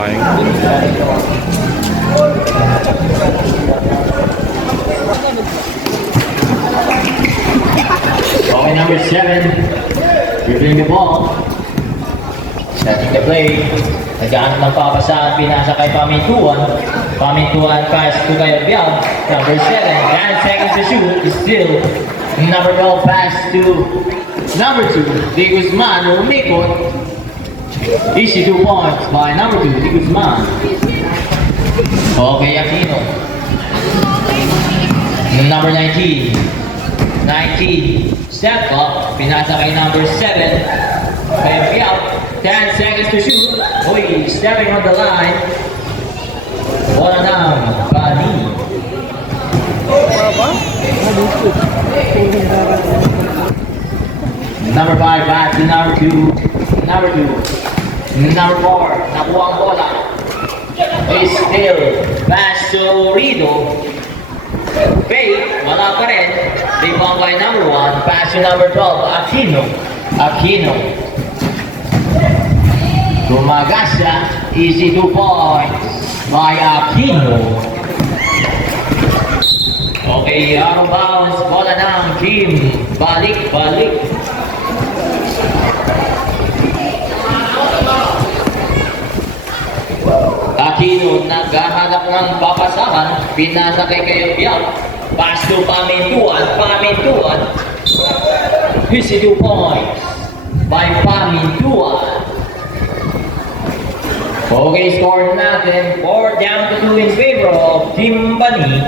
Sayang. Okay, number 7. Dribbling the ball. Setting the play. Nagkaan ng papasaan, pinasa kay Pamintuan. Pamintuan pass to kay Bial. Number 7, 10 seconds to shoot. Is still number 12 pass to number 2, Di Guzman. Umikot. Easy 2 points by number 2, Di Guzman. Okay, Aquino. Number 19. Step up. Pinasa kay number 7. Kay Bial. 10 seconds to shoot. Uy, stepping on the line. Wala nang Bani. Number 5 back to number 2. Number 4. Nakuha ang bola. Is still pass to Rido. Fake, wala pa rin. Rebound by number 1. Pass to number 12. Aquino. Gumagasa, easy 2 points by Aquino. Okay, out of bounds, bola ng team. Balik. Aquino, naghahanap ng papasahan. Pinasa kay Bial. Pass to Pamintuan. Easy 2 points by Pamintuan. Okay, score natin 4 down to 2 in favor of Team Bani.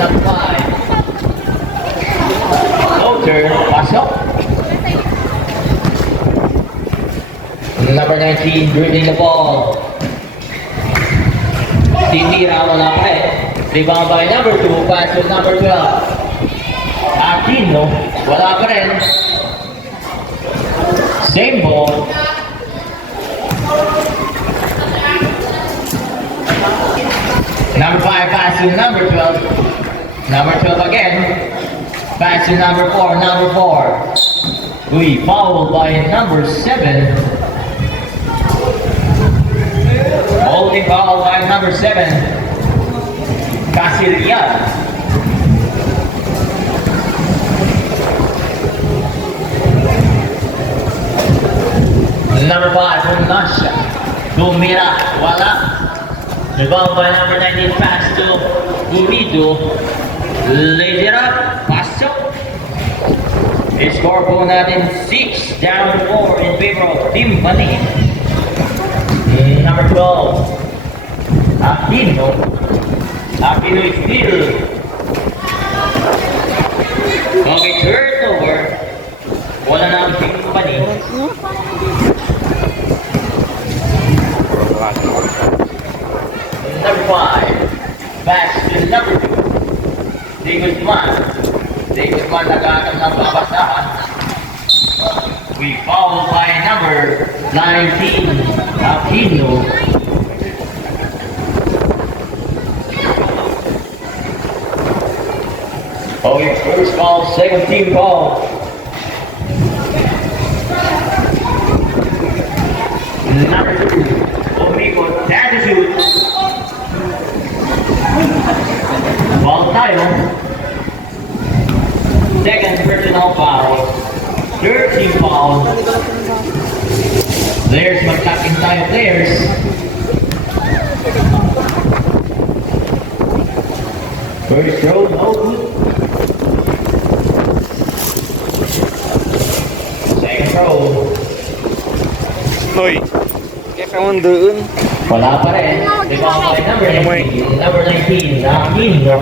Number 5. Floater, pasok. Number 19, dribbling the ball. Titira, wala pa eh. Rebound by number 2, pass to number 12. Aquino, wala pa rin. Same ball. Number 5 pass to number 12. Number 12 again. Pass to number 4. We fouled by number 7. Holding foul by number 7. Casilla. Number 5 from Nasha. Tumira. Wala. Rebound by number 19, pass to Urido. Lays it up, pasok. Score po natin 6 down to 4 in favor of Team Bani. Number 12, Aquino is still. Okay, turnover. Wala na ang Team Bani. Number 5, pass to number 2, Di Guzman nagkakam ng papasahan. We fouled by number 19, Aquino. Okay, first foul, second team foul. Number 2, Umikot, that's a shoot. Foul tayo. Second personal foul. Third team foul. Players, mag-tapping tayo players. First throw, no good. Second throw. Uy, kaya ka mong doon. Wala pa rin. Rebound by number 19. Number 19, Aquino.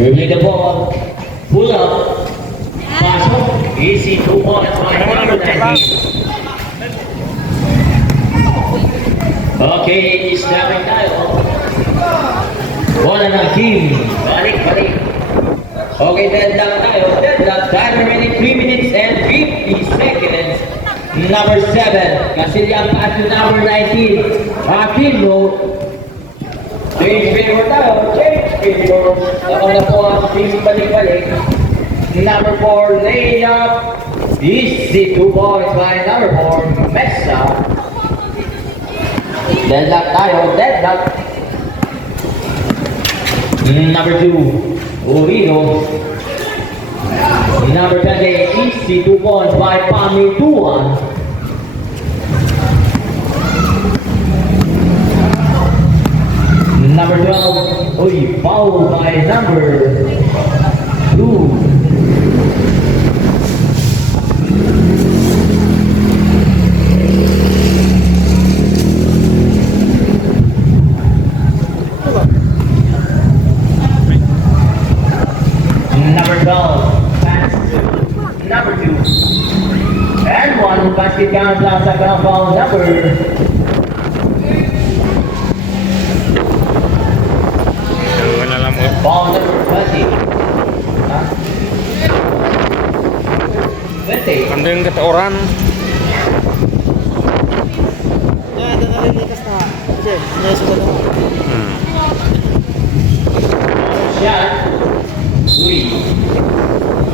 Dribbling the ball. Pull up. Pasok. Easy 2 points by number 19. Okay, snapping tayo. Wala ng team. Balik. Okay, deadlock tayo. Time remaining 3 minutes and 50 seconds. Number 7, Casilla pass to number 19, Aquino. Change favor tayo. Ako na po ang team balik-balik. Number 4, layup. Easy 2 points by number 4, Mesa. Deadlock tayo, deadlock. Number 2, Urido. Number 20, easy 2 points by Pamituan. Number 12, foul by number 2. Number 12, pass number 2. And 1, basket count plus a ground foul number. Dalawa na lang mo. Foul number 20. Huh? 20. Ano yung kataoran? Ya, ada nalilikas na. Jen, nasusunod na. Shot. Uy.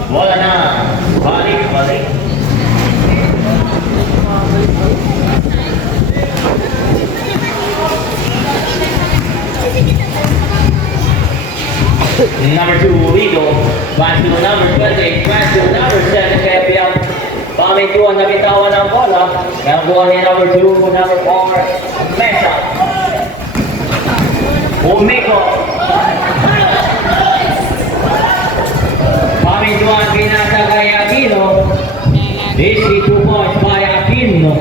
Wala na. Balik, balik. Number 2, Lido. Pass to number 20. Pass to number 7, kaya Piang. Pamituan na bitawan ng bola. Kaya buha ni number 2, number 4, Mesa. Umiko. Pamituan pinasa kay Aquino. This is 2 points by Aquino.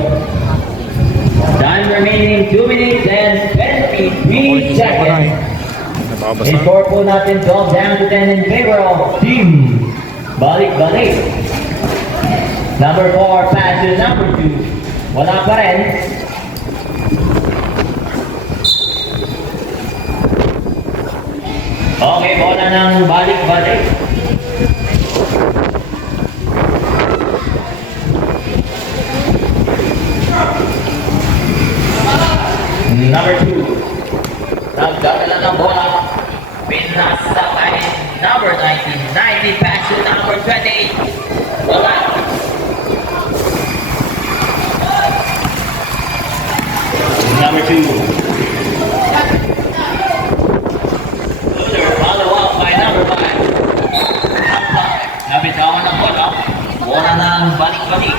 Time remaining 2 minutes and 23 seconds. Nababasa. Score po natin 12 down to 10 in favor of team. Balik-balik. Number 4 pass to number 2. Wala pa rin. Okay, bola ng balik-balik. Number 2. Nagdadala ng bola. Pinasa kay number 19. 90 pass to number 28. Wala. Number 2. Loser, follow up by number 5. Nabitawan ng bola. Bola ng balik-balik.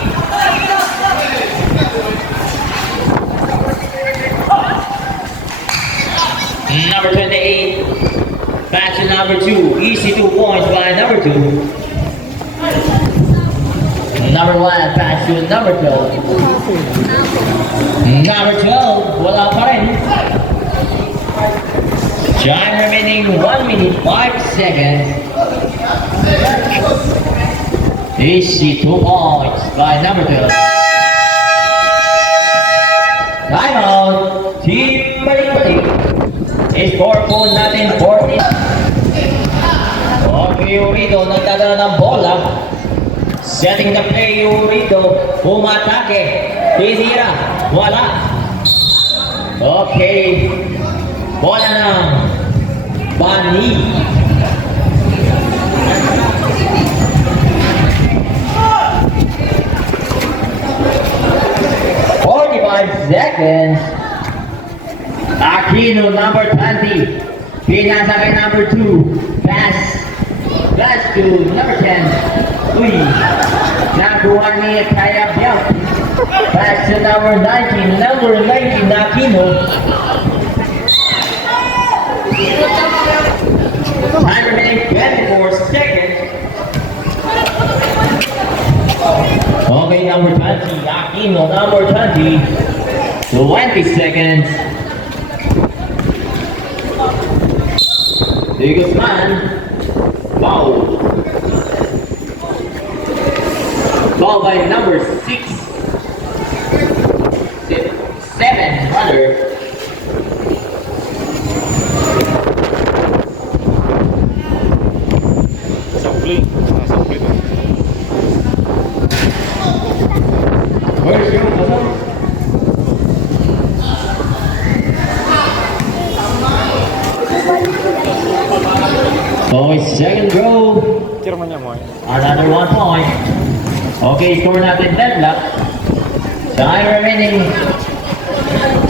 Number 28, pass to number 2, easy 2 points by number 2. Number 1, pass to number 12. Number 12, wala pa rin. Time remaining 1 minute 5 seconds. Easy 2 points by number 12. Timeout, team balik-balik. Score po natin 40. Okay, Urido nagdadala ng bola. Setting the play, Urido. Umatake. Titira. Wala. Okay. Bola ng Bani. Seconds. Aquino, number 20. Pinasa kay number 2. Pass. Pass to number 10. Uy. Nakuha ni Kaya Biao. Pass to number 19. Number 19, Aquino. Time remaining 24 seconds. Okay, number 20. Aquino, number 20. 20 seconds. De Guzman. Foul. Foul by number 6. 7, rather. Supply. Supply to. Where's your number? Oh, second row. Tira man niya mo eh. Another 1 point. Okay, score natin deadlock. Time remaining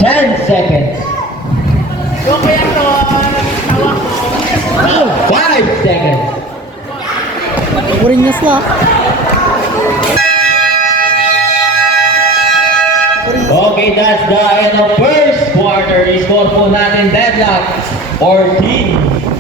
10 seconds. 5 seconds. Kurinyas lang. Okay, that's the end of first quarter. Score po natin deadlock 14